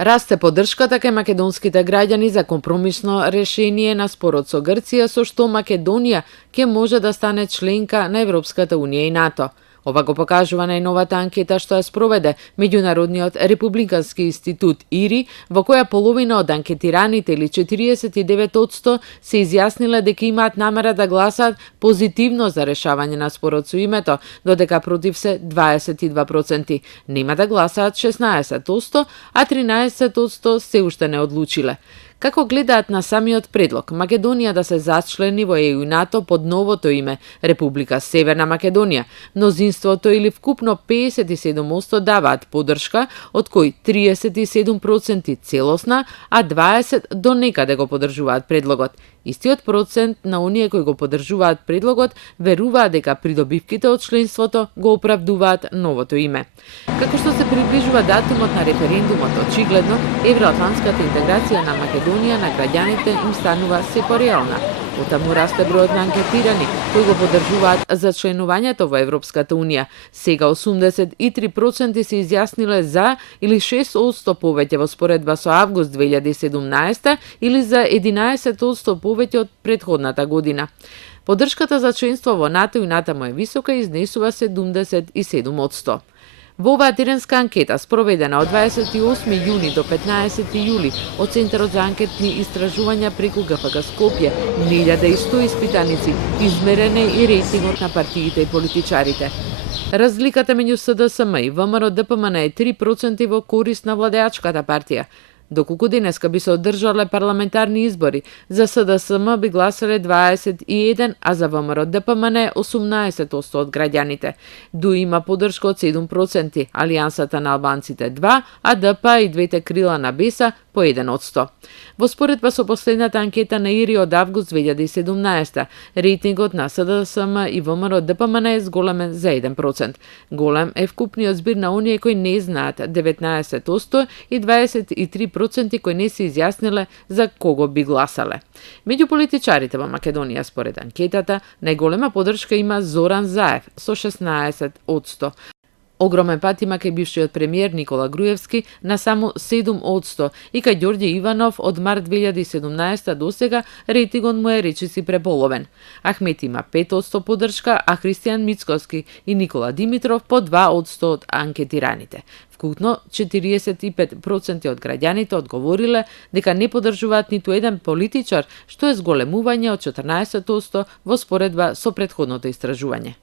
Расте поддршката кај македонските граѓани за компромисно решение на спорот со Грција, со што Македонија ќе може да стане членка на Европската унија и НАТО. Ова го покажува најновата анкета што ја спроведе Меѓународниот републикански институт ИРИ, во која половина од анкетираните или 49% се изјасниле дека имаат намера да гласаат позитивно за решавање на спорот со името, додека против се 22%. Нема да гласаат 16%, а 13% се уште не одлучиле. Како гледаат на самиот предлог Македонија да се зачлени во ЕУ и НАТО под новото име Република Северна Македонија? Мнозинството или вкупно 57% даваат поддршка, од кои 37% целосна, а 20% до некаде го поддржуваат предлогот. Истиот процент на оние кои го поддржуваат предлогот веруваат дека придобивките од членството го оправдуваат новото име. Како што се приближува датумот на референдумот, очигледно евроатлантската интеграција на Македонија на граѓаните им станува се пореална. Отаму расте бројот на анкетирани кои го поддржуваат за членувањето во Европската унија. Сега 83% се изјасниле за или 6% повеќе во споредба со август 2017 или за 11% повеќе од претходната година. Поддршката за членство во НАТО и натаму е висока и изнесува 77%. Во оваа теренска анкета, спроведена од 28 јуни до 15 јули од Центарот за анкетни истражувања преку ГФК Скопје, 1100 испитаници измерене и рейтингот на партиите и политичарите. Разликата меѓу СДСМ и ВМРО ДПМН е 3% во корист на владеачката партија. Доколку денеска би се одржале парламентарни избори, за СДСМ би гласале 21, а за ВМРО ДПМН 18% од граѓаните. ДУ има поддршка од 7%, Алијансата на албанците 2%, а ДП и двете крила на БЕСА по 1%. Во споредба со последната анкета на ИРИ од август 2017, рейтингот на СДСМ и ВМРО ДПМН е зголемен за 1%. Голем е вкупниот збир на оние кои не знаат 19% и 23% кои не се изјасниле за кого би гласале. Меѓу политичарите во Македонија според анкетата, најголема поддршка има Зоран Заев со 16%. Огромен пат има кај бившиот премиер Никола Груевски на само 7% и кај Ѓорѓе Иванов од март 2017 до сега рейтингот му е речиси преполовен. Ахмет има 5% поддршка, а Христијан Мицковски и Никола Димитров по 2% од анкетираните. Вкупно 45% од граѓаните одговориле дека не поддржуваат ниту еден политичар, што е зголемување од 14% во споредба со претходното истражување.